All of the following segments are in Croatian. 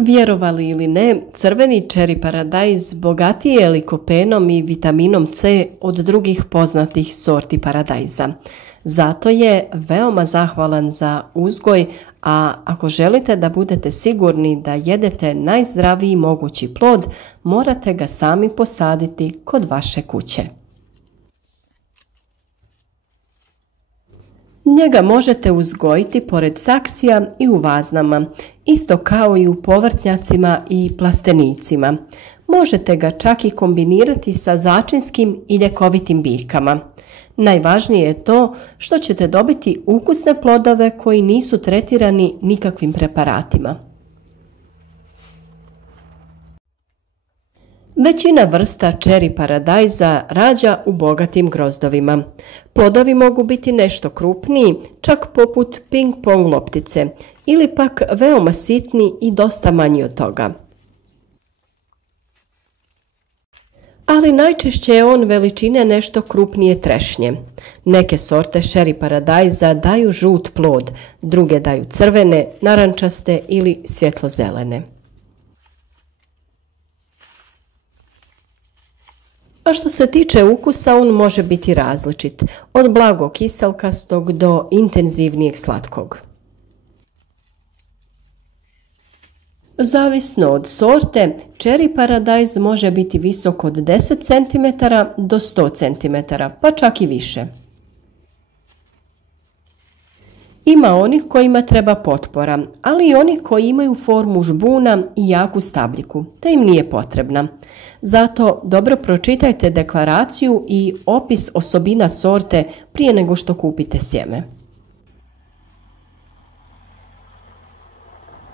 Vjerovali ili ne, crveni čeri paradajz bogatiji je likopenom i vitaminom C od drugih poznatih sorti paradajza. Zato je veoma zahvalan za uzgoj, a ako želite da budete sigurni da jedete najzdraviji mogući plod, morate ga sami posaditi kod vaše kuće. Njega možete uzgojiti pored saksija i u vaznama, isto kao i u povrtnjacima i plastenicima. Možete ga čak i kombinirati sa začinskim i ljekovitim biljkama. Najvažnije je to što ćete dobiti ukusne plodove koji nisu tretirani nikakvim preparatima. Većina vrsta čeri paradajza rađa u bogatim grozdovima. Plodovi mogu biti nešto krupniji, čak poput ping-pong loptice, ili pak veoma sitni i dosta manji od toga. Ali najčešće je on veličine nešto krupnije trešnje. Neke sorte čeri paradajza daju žut plod, druge daju crvene, narančaste ili svjetlozelene. A što se tiče ukusa, on može biti različit, od blago kiselkastog do intenzivnijeg slatkog. Zavisno od sorte, čeri paradajz može biti visok od 10 cm do 100 cm, pa čak i više. Ima onih kojima treba potpora, ali i onih koji imaju formu žbuna i jaku stabljiku, te im nije potrebna. Zato dobro pročitajte deklaraciju i opis osobina sorte prije nego što kupite sjeme.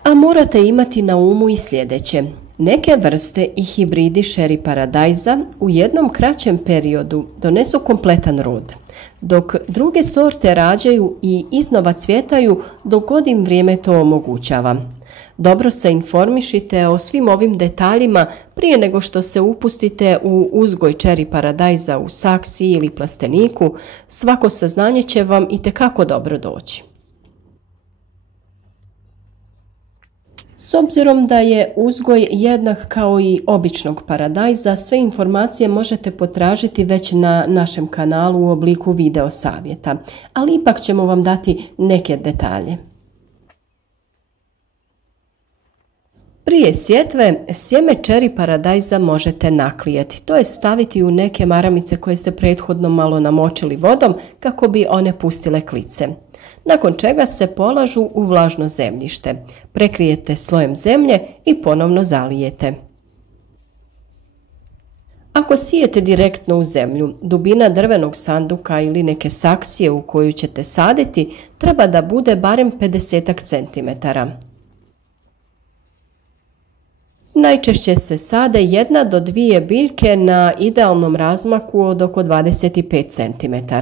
A morate imati na umu i sljedeće. Neke vrste i hibridi čeri paradajza u jednom kraćem periodu donesu kompletan rod, dok druge sorte rađaju i iznova cvjetaju dok god im vrijeme to omogućava. Dobro se informišite o svim ovim detaljima prije nego što se upustite u uzgoj čeri paradajza u saksiji ili plasteniku. Svako saznanje će vam itekako dobro doći. S obzirom da je uzgoj jednak kao i običnog paradajza, sve informacije možete potražiti već na našem kanalu u obliku video savjeta, ali ipak ćemo vam dati neke detalje. Prije sjetve sjeme čeri paradajza možete naklijeti, to je staviti u neke maramice koje ste prethodno malo namočili vodom kako bi one pustile klice. Nakon čega se polažu u vlažno zemljište, prekrijete slojem zemlje i ponovno zalijete. Ako sijete direktno u zemlju, dubina drvenog sanduka ili neke saksije u koju ćete saditi treba da bude barem 50 cm. Najčešće se sade 1 do 2 biljke na idealnom razmaku od oko 25 cm.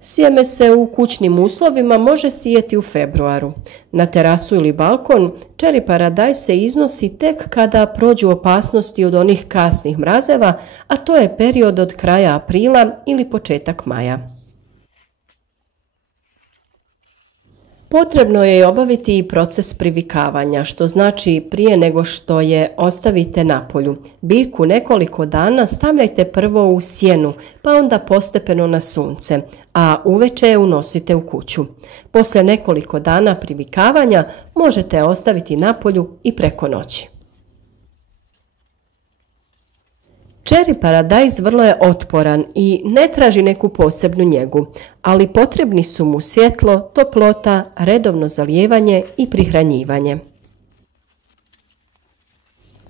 Sjeme se u kućnim uslovima može sijeti u februaru. Na terasu ili balkon čeri paradajz se iznosi tek kada prođu opasnosti od onih kasnih mrazeva, a to je period od kraja aprila ili početak maja. Potrebno je obaviti i proces privikavanja, što znači prije nego što je ostavite na polju. Biljku nekoliko dana stavljajte prvo u sjenu, pa onda postepeno na sunce, a uveče je unosite u kuću. Poslije nekoliko dana privikavanja možete je ostaviti na polju i preko noći. Čeri paradajz vrlo je otporan i ne traži neku posebnu njegu, ali potrebni su mu svjetlo, toplota, redovno zalijevanje i prihranjivanje.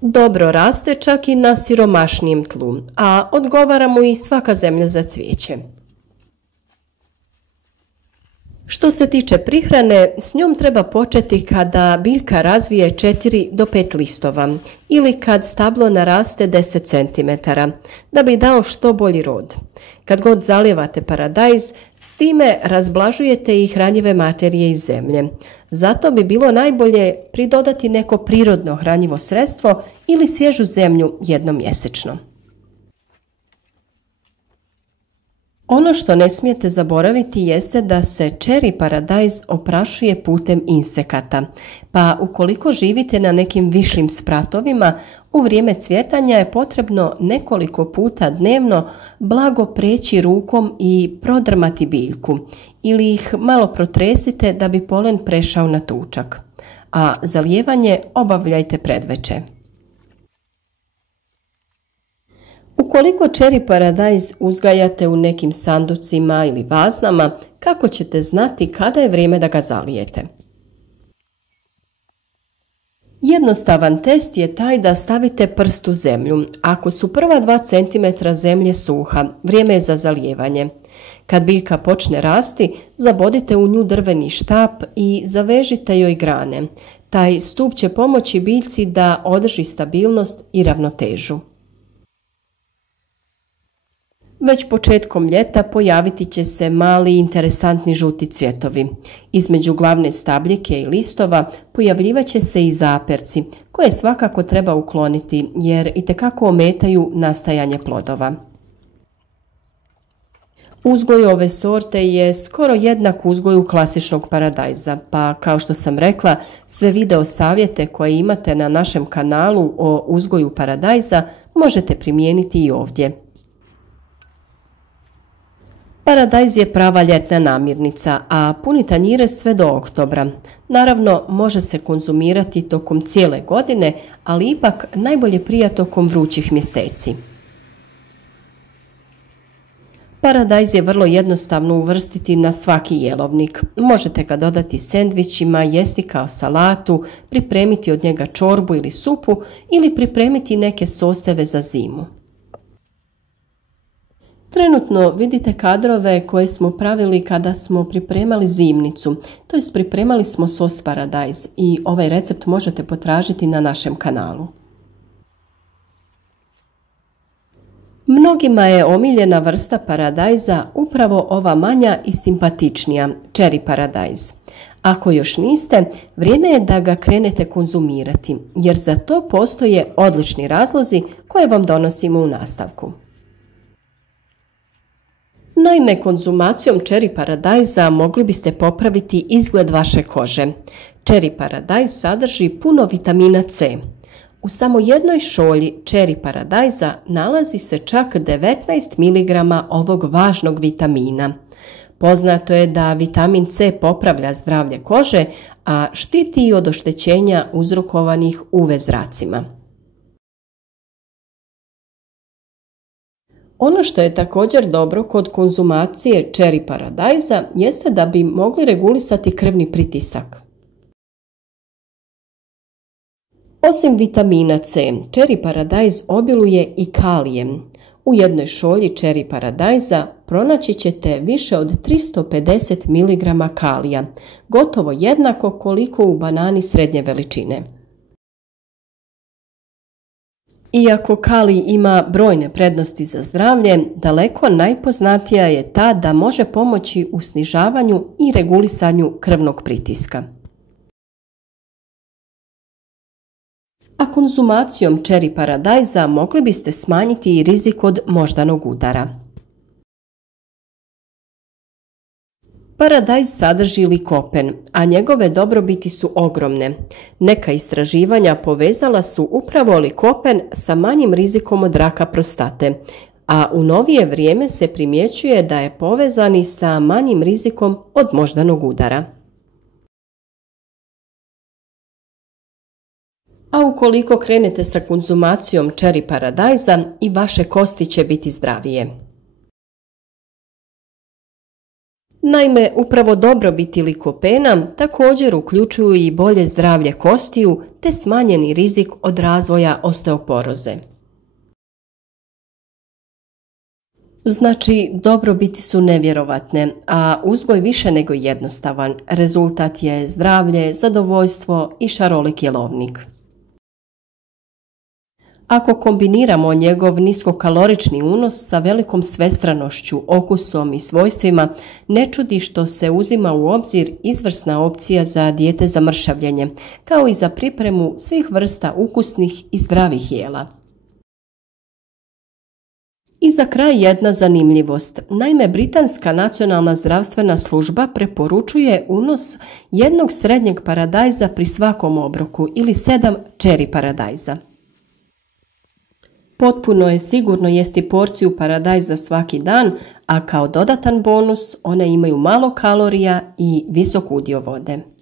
Dobro raste čak i na siromašnijem tlu, a odgovara mu i svaka zemlja za cvijeće. Što se tiče prihrane, s njom treba početi kada biljka razvije 4 do 5 listova ili kad stablo naraste 10 cm, da bi dao što bolji rod. Kad god zalijevate paradajz, s time razblažujete i hranjive materije iz zemlje. Zato bi bilo najbolje pridodati neko prirodno hranjivo sredstvo ili svježu zemlju jednom mjesečno. Ono što ne smijete zaboraviti jeste da se cherry paradajz oprašuje putem insekata, pa ukoliko živite na nekim višim spratovima, u vrijeme cvjetanja je potrebno nekoliko puta dnevno blago preći rukom i prodrmati biljku ili ih malo protresite da bi polen prešao na tučak, a zalijevanje obavljajte predveče. Ukoliko cherry paradajz uzgajate u nekim sanducima ili vaznama, kako ćete znati kada je vrijeme da ga zalijete? Jednostavan test je taj da stavite prst u zemlju. Ako su prva 2 cm zemlje suha, vrijeme je za zalijevanje. Kad biljka počne rasti, zabodite u nju drveni štap i zavežite joj grane. Taj stup će pomoći biljci da održi stabilnost i ravnotežu. Već početkom ljeta pojaviti će se mali interesantni žuti cvjetovi. Između glavne stabljike i listova pojavljivat će se i zaperci, koje svakako treba ukloniti jer itekako ometaju nastajanje plodova. Uzgoj ove sorte je skoro jednak uzgoju klasičnog paradajza, pa kao što sam rekla, sve video savjete koje imate na našem kanalu o uzgoju paradajza možete primijeniti i ovdje. Paradajz je prava ljetna namirnica, a puni tanjire sve do oktobra. Naravno, može se konzumirati tokom cijele godine, ali ipak najbolje prija tokom vrućih mjeseci. Paradajz je vrlo jednostavno uvrstiti na svaki jelovnik. Možete ga dodati sendvičima, jesti kao salatu, pripremiti od njega čorbu ili supu ili pripremiti neke soseve za zimu. Trenutno vidite kadrove koje smo pravili kada smo pripremali zimnicu, to jest pripremali smo sos paradajz i ovaj recept možete potražiti na našem kanalu. Mnogima je omiljena vrsta paradajza upravo ova manja i simpatičnija, cherry paradajz. Ako još niste, vrijeme je da ga krenete konzumirati, jer za to postoje odlični razlozi koje vam donosimo u nastavku. Naime, konzumacijom cherry paradajza mogli biste popraviti izgled vaše kože. Cherry paradajz sadrži puno vitamina C. U samo jednoj šolji cherry paradajza nalazi se čak 19 mg ovog važnog vitamina. Poznato je da vitamin C popravlja zdravlje kože, a štiti i od oštećenja uzrokovanih UV zracima. Ono što je također dobro kod konzumacije cherry paradajza jeste da bi mogli regulisati krvni pritisak. Osim vitamina C, cherry paradajz obiluje i kalijem. U jednoj šolji cherry paradajza pronaći ćete više od 350 mg kalija, gotovo jednako koliko u banani srednje veličine. Iako kalij ima brojne prednosti za zdravlje, daleko najpoznatija je ta da može pomoći u snižavanju i regulisanju krvnog pritiska. A konzumacijom cherry paradajza mogli biste smanjiti i rizik od moždanog udara. Paradajz sadrži likopen, a njegove dobrobiti su ogromne. Neka istraživanja povezala su upravo likopen sa manjim rizikom od raka prostate, a u novije vrijeme se primjećuje da je povezan i sa manjim rizikom od moždanog udara. A ukoliko krenete sa konzumacijom cherry paradajza, i vaše kosti će biti zdravije. Naime, upravo dobrobiti likopena također uključuju i bolje zdravlje kostiju te smanjeni rizik od razvoja osteoporoze. Znači, dobrobiti su nevjerovatne, a uzgoj više nego jednostavan. Rezultat je zdravlje, zadovoljstvo i šarolik jelovnik. Ako kombiniramo njegov niskokalorični unos sa velikom svestranošću, okusom i svojstvima, ne čudi što se uzima u obzir izvrsna opcija za dijete za mršavljenje, kao i za pripremu svih vrsta ukusnih i zdravih jela. I za kraj jedna zanimljivost. Naime, Britanska nacionalna zdravstvena služba preporučuje unos jednog srednjeg paradajza pri svakom obroku ili 7 čeri paradajza. Potpuno je sigurno jesti porciju paradajza svaki dan, a kao dodatan bonus one imaju malo kalorija i visok udio vode.